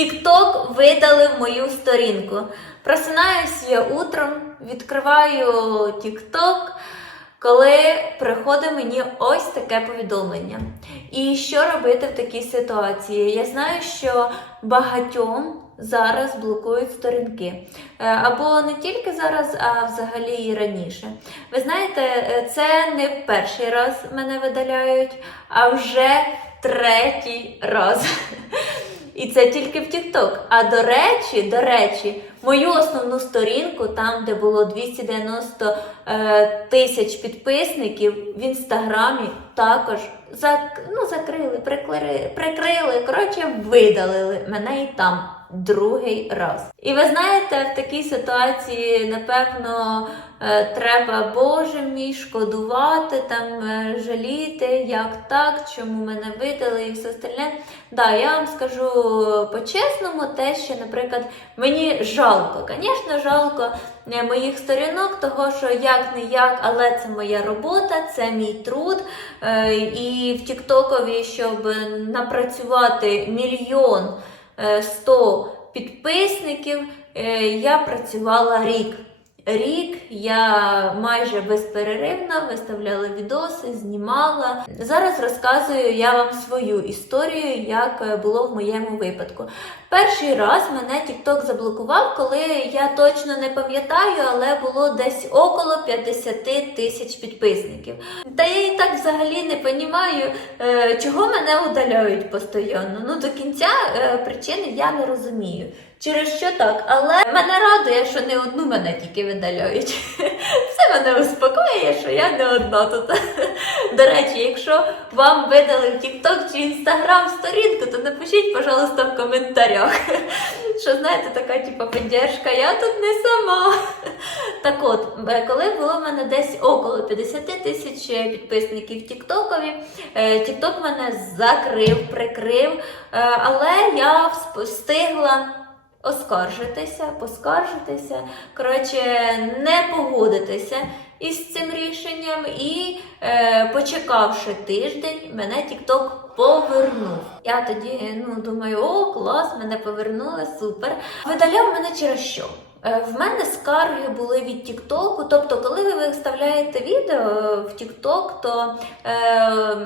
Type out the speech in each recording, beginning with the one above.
TikTok видалив мою сторінку. Просинаюсь я утром, відкриваю TikTok, коли приходить мені ось таке повідомлення. І що робити в такій ситуації? Я знаю, що багатьом зараз блокують сторінки. Е, Або не тільки зараз, а взагалі і раніше. Ви знаєте, е, це не перший раз мене видаляють, а вже третій раз. І це тільки в TikTok. А до речі, до речі, мою основну сторінку, там, де було 290 е, тисяч підписників, в інстаграмі також зак, ну, закрили, прикрили, прикрили, коротше, видалили мене і там другий раз. І ви знаєте, в такій ситуації, напевно, е, треба, Боже мій, шкодувати, там, е, жаліти, як так, чому мене видали і все остальне. Да, я вам скажу по-чесному, те, що, наприклад, мені жалко. Звісно, жалко е, моїх сторінок, того що як не як, але це моя робота, це мій труд. Е, І в Тіктокові, щоб напрацювати мільйон е, сто підписників, е, я працювала рік. Рік я майже безперервно виставляла відоси, знімала. Зараз розказую я вам свою історію, як е, було в моєму випадку. Перший раз мене TikTok заблокував, коли я точно не пам'ятаю, але було десь около 50 тисяч підписників. Та я і так взагалі не розумію, чого мене удаляють постійно. Ну до кінця е, причини я не розумію. Через що так, але мене радує, що не одну мене тільки видаляють. Це мене успокоює, що я не одна тут. До речі, якщо вам видали в TikTok чи Instagram сторінку, то напишіть, пожалуйста, в коментарях. Що знаєте, така типу піддержка, я тут не сама. Так от, е, коли було в мене десь около 50 тисяч підписників в Тіктокові, е, Тікток мене закрив, прикрив, е, але я встигла оскаржитися, поскаржитися, коротше, не погодитися із цим рішенням і, е, почекавши тиждень, мене TikTok повернув. Я тоді ну, думаю, о, клас, мене повернули, супер. Видаляв мене через що? Е, В мене скарги були від Тіктоку. Тобто, коли ви виставляєте відео в Тікток, то е,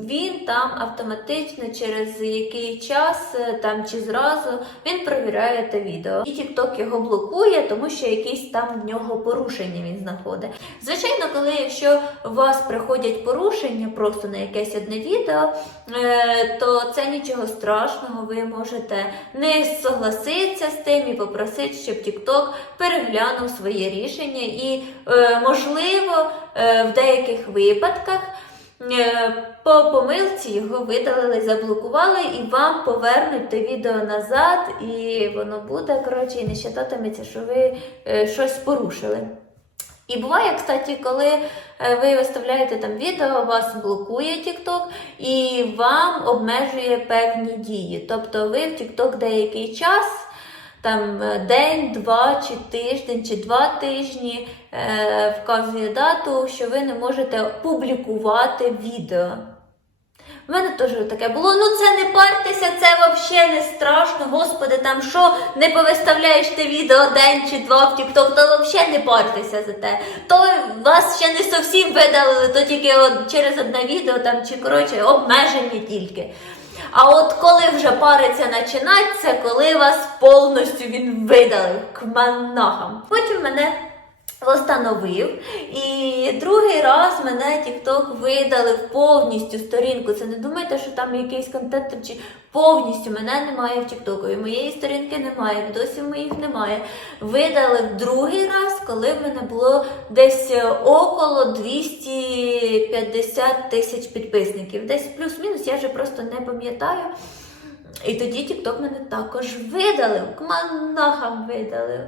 він там автоматично через який час е, там чи зразу він перевіряє те відео. І Тікток його блокує, тому що якісь там в нього порушення він знаходить. Звичайно, коли якщо у вас приходять порушення просто на якесь одне відео, е, то це нічого страшного. Ви можете не согласитися з тим і попросити, щоб TikTok переглянув своє рішення, і е, можливо е, в деяких випадках. е, По помилці його видалили, заблокували, і вам повернуть те відео назад, і воно буде коротше, і не щитатиметься, що ви щось порушили. І буває, кстати, коли ви виставляєте там відео, вас блокує TikTok і вам обмежує певні дії. Тобто ви в TikTok деякий час, там е, день, два, чи тиждень, чи два тижні е, вказує дату, що ви не можете публікувати відео. У мене теж таке було. Ну це не партеся, це взагалі не страшно. Господи, там що не повиставляєш те відео день чи два в TikTok, то взагалі не партеся за те. То вас ще не зовсім видалили, то тільки от через одне відео там чи коротше обмежені тільки. А от коли вже париться начинать, це коли вас повністю він видалив к манагам. Потім мене Встановив. І другий раз мене TikTok видалив повністю сторінку. Це не думайте, що там якийсь контент чи повністю мене немає в TikTok. І моєї сторінки немає, відосів моїх немає. Видалив другий раз, коли в мене було десь около 250 тисяч підписників. Десь плюс-мінус, я вже просто не пам'ятаю. І тоді TikTok мене також видалив, к видалив.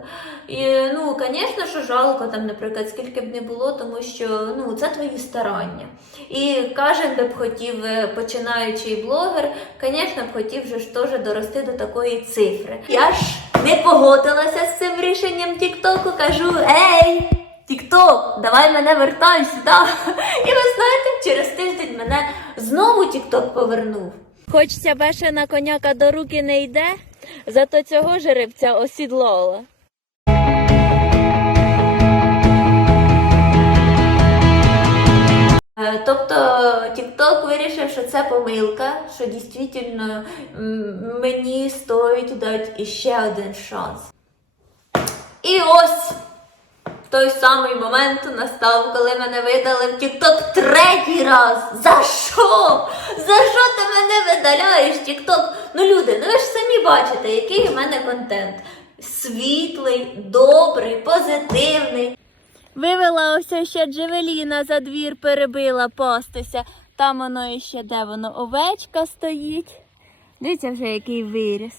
І, ну, звісно, що жалко, там, наприклад, скільки б не було, тому що ну, це твої старання. І кожен би б хотів, е, починаючий блогер, звісно, б хотів же ж теж дорости до такої цифри. Я ж не погодилася з цим рішенням TikTok, кажу, ей! Тікток, давай мене вертай сюди. І ви знаєте, через тиждень мене знову Тікток повернув. Хоч ця бешена коняка до руки не йде, Зато цього жеребця осідлала. Е, Тобто TikTok вирішив, що це помилка, що дійсно мені стоїть дати іще один шанс. І ось той самий момент настав, коли мене видали в TikTok третій раз. За що? За що ти мене видаляєш TikTok? Ну, люди, ну ви ж самі бачите, який у мене контент. Світлий, добрий, позитивний. Вивела ось ще Джевеліна за двір перебила пастися. Там воно іще де воно овечка стоїть. Дивіться вже який виріс.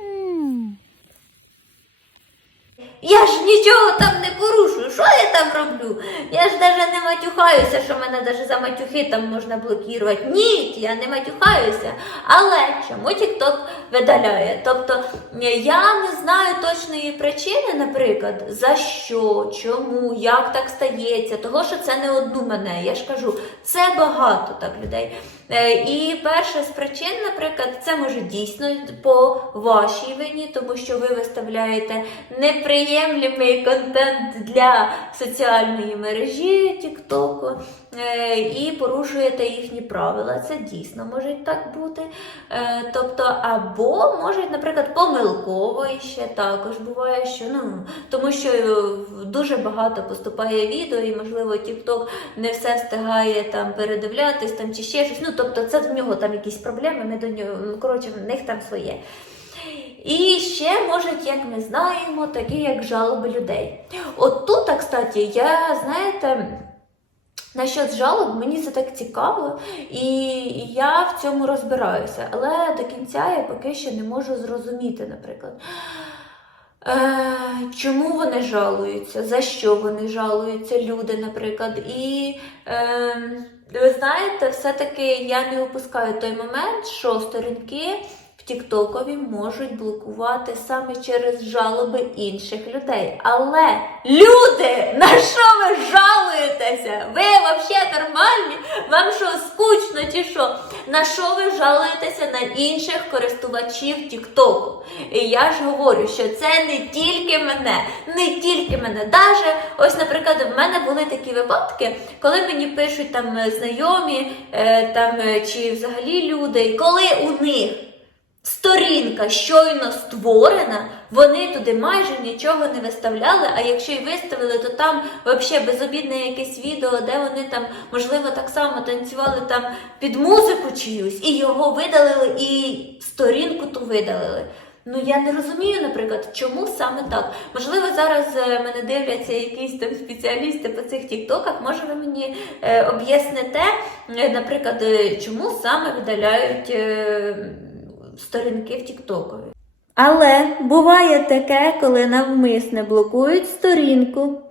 М. Я ж нічого там не порушую. Що я там роблю? Я ж навіть не матюхаюся, що мене навіть за матюхи там можна блокувати. Ні, я не матюхаюся. Але чому TikTok видаляє? Тобто я не знаю точної причини, наприклад, за що, чому, як так стається. Того, що це не одну мене. Я ж кажу, це багато так людей. Е, І перша з причин, наприклад, це може дійсно по вашій вині, тому що ви виставляєте неприємлемий контент для соціальної мережі Тіктоку і порушуєте їхні правила. Це дійсно може так бути. Е, Тобто, або може, наприклад, помилково ще також буває, що ну тому що е, дуже багато поступає відео, і можливо TikTok не все встигає там передивлятись там чи ще щось. Ну тобто, це в нього там якісь проблеми. Ми до нього ну, коротше, в них там своє. І ще можуть, як ми знаємо, такі як жалоби людей. От тут, кстати, я знаєте. Насчет жалоб, мені це так цікаво, і я в цьому розбираюся. Але до кінця я поки що не можу зрозуміти, наприклад, е, чому вони жалуються, за що вони жалуються, люди, наприклад. І е, ви знаєте, все-таки я не опускаю той момент, що сторінки Тіктокові можуть блокувати саме через жалоби інших людей. Але люди, на що ви жалуєтеся? Ви взагалі нормальні? Вам що скучно чи що? На що ви жалуєтеся на інших користувачів Тіктоку? І я ж говорю, що це не тільки мене, не тільки мене. Даже ось, наприклад, в мене були такі випадки, коли мені пишуть там е, знайомі, е, там е, чи взагалі люди, коли у них. Сторінка щойно створена, вони туди майже нічого не виставляли. А якщо й виставили, то там взагалі безобідне якесь відео, де вони там, можливо, так само танцювали там під музику чиюсь, і його видалили, і сторінку ту видалили. Ну я не розумію, наприклад, чому саме так. Можливо, зараз е, мене дивляться якісь там спеціалісти по цих тіктоках. Може, ви мені е, об'ясните, е, наприклад, е, чому саме видаляють. Е, сторінки в Тіктокові. Але буває таке, коли навмисне блокують сторінку,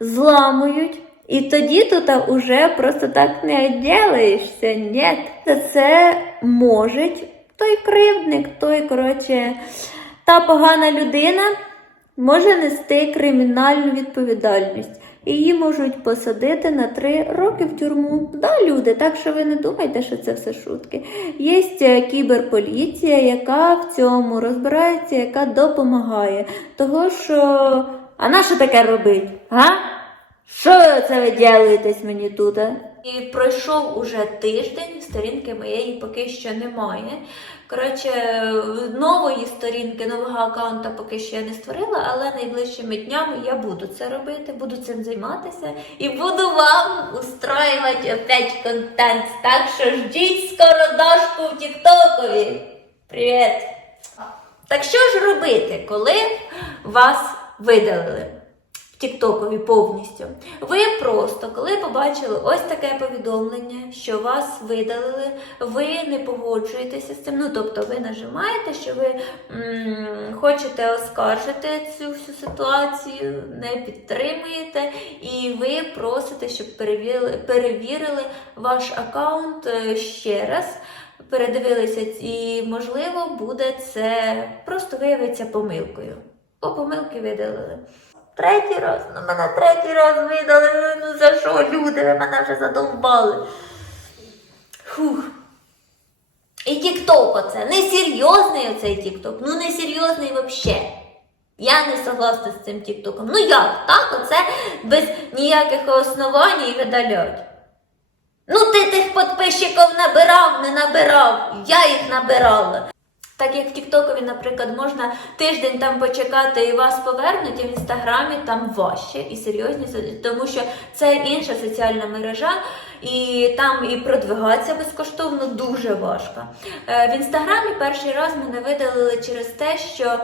зламують, і тоді тут уже просто так не відділаєшся. Ні, це може той кривдник, той, коротше, та погана людина може нести кримінальну відповідальність. Її можуть посадити на три роки в тюрму. Да, люди, так що ви не думайте, що це все шутки. Є е, кіберполіція, яка в цьому розбирається, яка допомагає. Того що. А на що таке робить? Га? Що це ви ділитесь мені тут? А? І пройшов уже тиждень, сторінки моєї поки що немає. Коротше, нової сторінки, нового аккаунта поки що я не створила, але найближчими днями я буду це робити, буду цим займатися і буду вам устроювати опять контент. Так що ждіть скоро дошку в Тіктокові. Привіт! Так що ж робити, коли вас видалили? Тіктокові повністю. Ви просто, коли побачили ось таке повідомлення, що вас видалили, ви не погоджуєтеся з цим. Ну, тобто ви нажимаєте, що ви м, хочете оскаржити цю всю ситуацію, не підтримуєте, і ви просите, щоб перевірили, перевірили ваш аккаунт е, ще раз. Передивилися, і можливо буде це просто виявиться помилкою. Бо помилки видалили. Третій раз, ну мене третій раз видали. Ну за що, люди? Ви мене вже задовбали. Фух. І Тікток оце. Несерйозний оцей Тікток. Ну несерйозний взагалі. Я не согласна з цим Тіктоком. Ну як? Так, оце без ніяких основань і видалять. Ну, ти тих підписчиків набирав, не набирав. Я їх набирала. Так як в Тіктокові, наприклад, можна тиждень там почекати і вас повернуть, а в інстаграмі там важче і серйозніше, тому що це інша соціальна мережа, і там і продвигатися безкоштовно дуже важко. Е, В інстаграмі перший раз мене видалили через те, що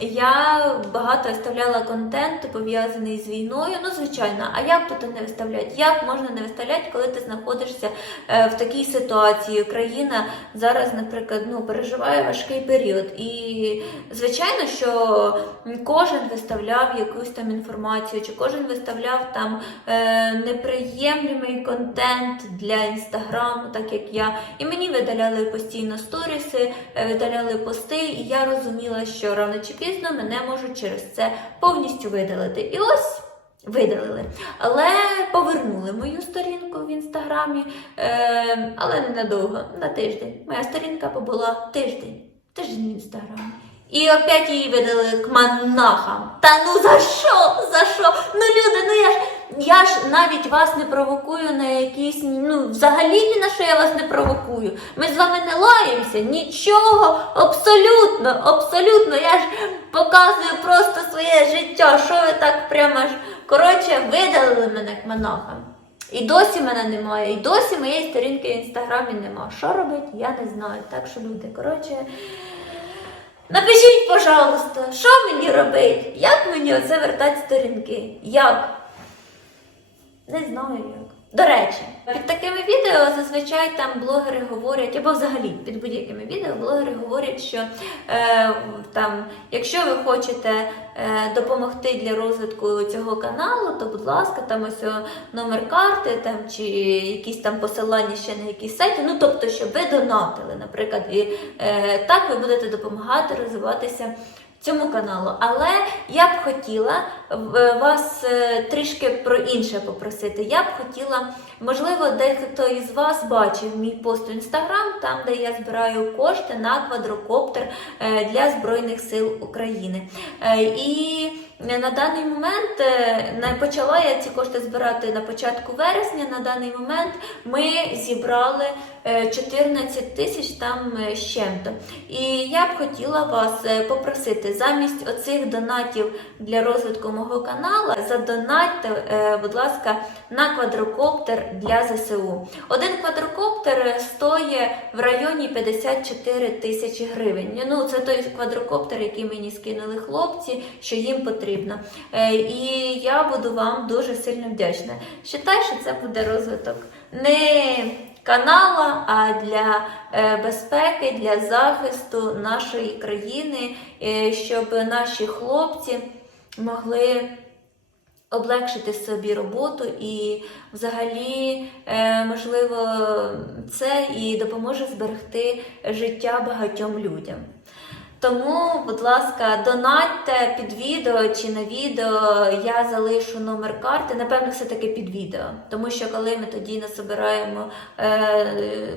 я багато виставляла контент пов'язаний з війною. Ну, звичайно, а як тут не виставляти? Як можна не виставляти, коли ти знаходишся е, в такій ситуації? Країна зараз, наприклад, ну переживає важкий період. І звичайно, що кожен виставляв якусь там інформацію, чи кожен виставляв там е, неприємний контент для інстаграму, так як я. І мені видаляли постійно сторіси, е, видаляли пости, і я розуміла, що рано чи пізно мене можуть через це повністю видалити. І ось. Видалили, але повернули мою сторінку в інстаграмі, е, але ненадовго, на тиждень. Моя сторінка побула тиждень, тиждень в інстаграмі. І опять її видали к монахам. Та ну за що? За що? Ну люди, ну я ж я ж навіть вас не провокую на якісь, ну взагалі ні на що я вас не провокую. Ми з вами не лаємося, нічого, абсолютно, абсолютно. Я ж показую просто своє життя. Що ви так прямо ж. Коротше, видалили мене к монахам. І досі мене немає, і досі моєї сторінки в інстаграмі немає. Що робити, я не знаю. Так що люди, коротше. Напишіть, пожалуйста, що мені робити? Як мені оце вертати сторінки? Як? Не знаю як. До речі, під такими відео зазвичай там блогери говорять, або взагалі під будь-якими відео блогери говорять, що е, там, якщо ви хочете е, допомогти для розвитку цього каналу, то будь ласка, там ось номер карти там, чи якісь там посилання ще на якісь сайти. Ну тобто, щоб ви донатили, наприклад, і е, так ви будете допомагати розвиватися цьому каналу. Але я б хотіла вас е, трішки про інше попросити. Я б хотіла, можливо, дехто із вас бачив мій пост у інстаграм, там де я збираю кошти на квадрокоптер е, для Збройних сил України. Е, І на даний момент е, почала я ці кошти збирати на початку вересня. На даний момент ми зібрали е, 14 тисяч там е, з чим-то. І я б хотіла вас е, попросити замість оцих донатів для розвитку мого каналу, задонатьте, е, будь ласка, на квадрокоптер для ЗСУ. Один квадрокоптер стоїть в районі 54 тисячі гривень. Ну, це той квадрокоптер, який мені скинули хлопці, що їм потрібно. Е, І я буду вам дуже сильно вдячна. Считай, що це буде розвиток не канала, а для е, безпеки, для захисту нашої країни, е, щоб наші хлопці могли облегшити собі роботу і взагалі, можливо, це і допоможе зберегти життя багатьом людям. Тому, будь ласка, донатьте під відео чи на відео. Я залишу номер карти. Напевно, все-таки під відео. Тому що коли ми тоді насобираємо е,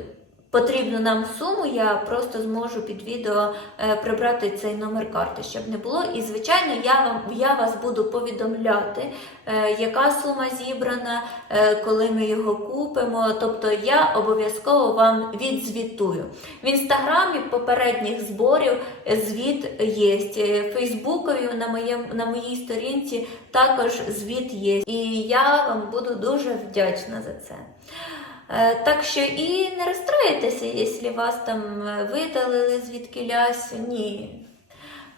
потрібну нам суму, я просто зможу під відео е, прибрати цей номер карти, щоб не було. І, звичайно, я вам я вас буду повідомляти, е, яка сума зібрана, е, коли ми його купимо. Тобто я обов'язково вам відзвітую. В інстаграмі попередніх зборів звіт є. Фейсбукові на, на моїй сторінці також звіт є. І я вам буду дуже вдячна за це. Е, Так що і не розстроїтеся, якщо вас там е, видалили звідки лясь. Ні.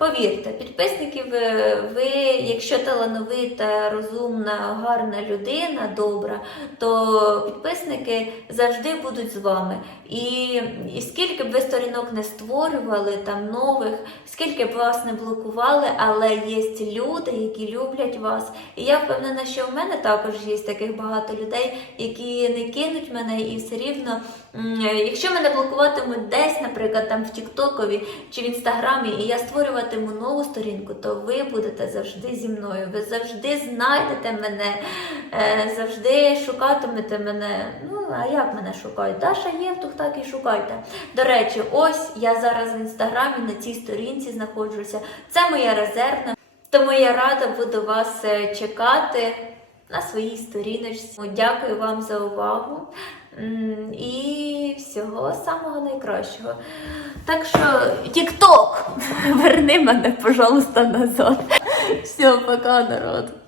Повірте, підписників е, ви, якщо талановита, розумна, гарна людина, добра, то підписники завжди будуть з вами. І, і скільки б ви сторінок не створювали, там нових, скільки б вас не блокували, але є люди, які люблять вас. І я впевнена, що в мене також є таких багато людей, які не кинуть мене і все рівно Якщо мене блокуватимуть десь, наприклад, там в Тіктокові чи в Інстаграмі, і я створюватиму нову сторінку, то ви будете завжди зі мною. Ви завжди знайдете мене, е, завжди шукатимете мене. Ну, а як мене шукають? Даша Євтух, так і шукайте. До речі, ось я зараз в інстаграмі на цій сторінці знаходжуся. Це моя резервна. Тому я рада буду вас е, чекати на своїй сторіночці. Дякую вам за увагу. І всього самого найкращого. Так що, Тік-Ток, верни мене, пожалуйста, назад. Все, пока, народ.